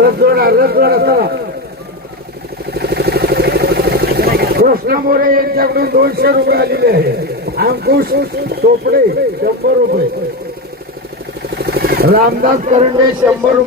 रसगोडा रसगोडा चला. कृष्ण मोरे यांच्याकडून दोनशे रुपये आलेले आहे अंकुश चोपडे शंभर रुपये. रामदास करंडे शंभर रुपये.